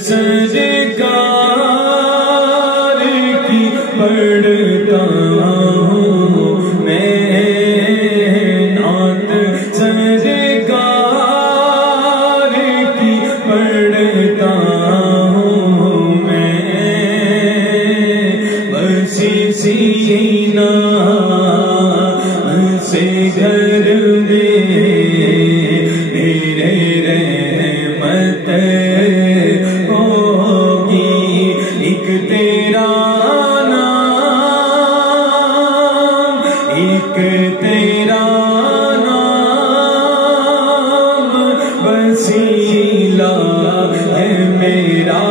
سرکار کی پڑھتا ہوں میں، نعت سرکار کی پڑھتا ہوں میں، بس سینہ سے گھر میں میرے رحمت ہوگی، ایک تیرا نام، ایک تیرا نام وسیلہ ہے میرا،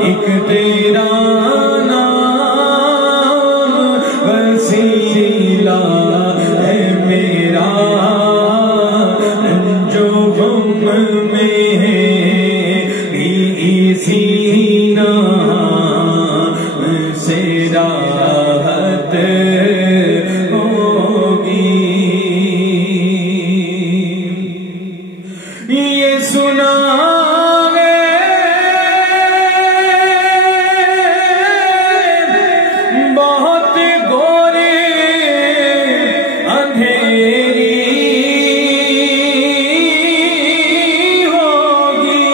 ایک تیرا نام وسیلہ ہے میرا، جو غم میں ہے اسی نام سے راحت ہوگی۔ یہ سنا بہت گورے اندھیری ہوگی،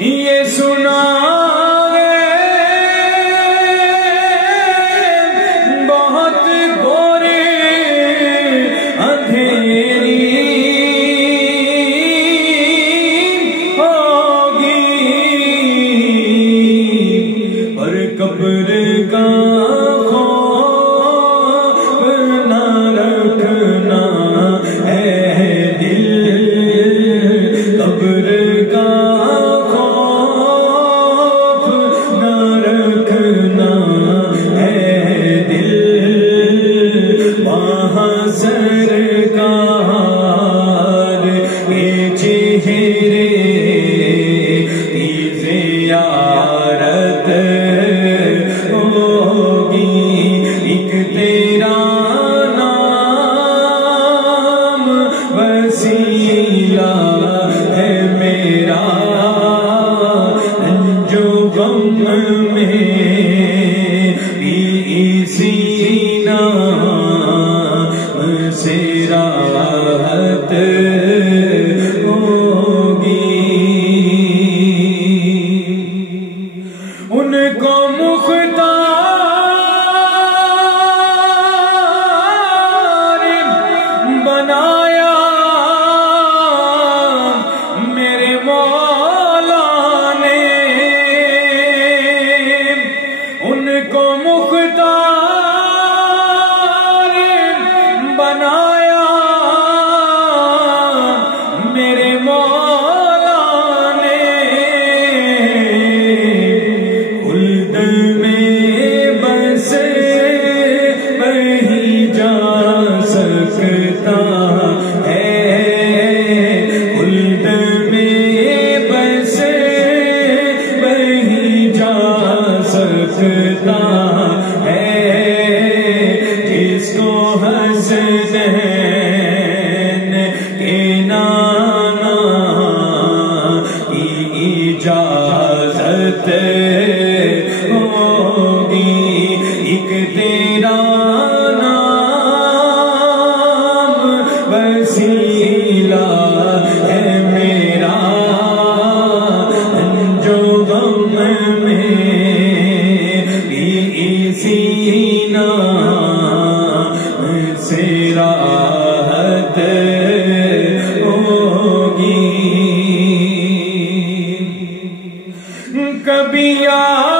یہ سنا بہت گورے اندھیری ہوگی، پر قبر کا خوف نہ رکھنا ہے دل، قبر کا خوف نہ رکھنا ہے دل، وہاں سرکار کے چہرے کی زیارت ہوگی، ایک تیرا نام وسیلہ ہے میرا، جو غم میں اسی نام سے راحت ہوگی۔ ان کو مختار بنایا میرے مولا نے، ان کو مختار بنایا میرے مولا نے، خلد میں بس وہی جا سکتا ہے، خلد میں بس وہی جا سکتا ہے، جس کو حسنین کے نانا کی اجازت ہوگی، ایک تیرا نام وسیلہ ہے میرا، جو غم میں اسی نام سے راحت ہوگی۔ کبھی یاسین،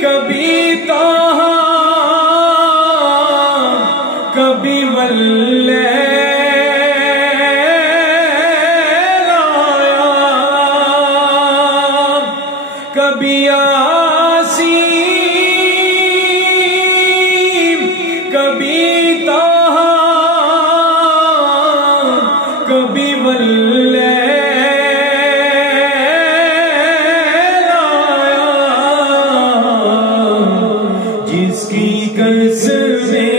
کبھی طٰہٰ، کبھی واللیل آیا، کبھی یاسین، کبھی طٰہٰ، کبھی واللیل آیا، جس کی قسمیں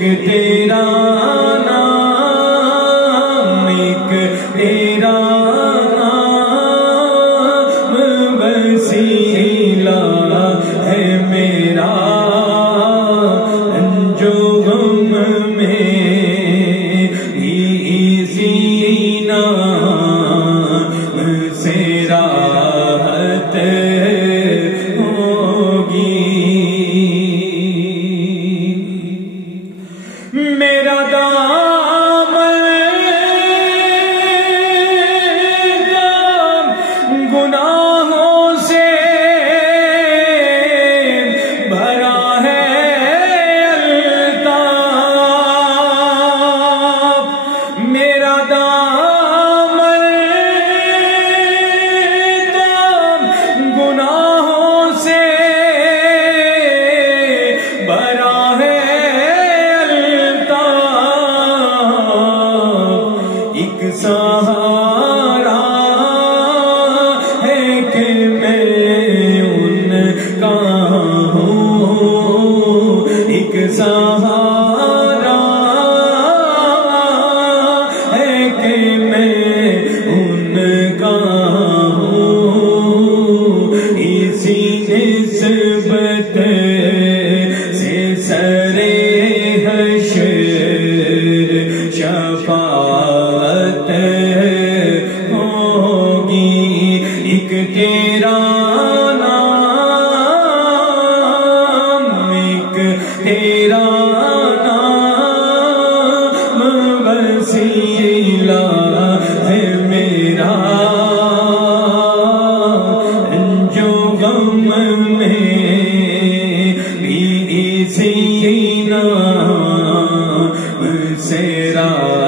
ایک تیرا نام، ایک تیرا نام وسیلہ ہے میرا جو غم میں اسی نام سے راحت ہوگی۔ میرا دامن گناہوں سے بھرا ہے الطاف، میرا دامن گناہوں سے بھرا ہے الطاف، ایک سہارا ہے کہ میں ان کا ہوں، ایک سہارا ہے کہ میں ان کا ہوں، اسی نسبت سے سرے حشر شفاعت ہوگی۔ ایک تیرا نام، ایک تیرا نام وسیلہ ہے میرا جو غم میں بھی اسی نام سے راحت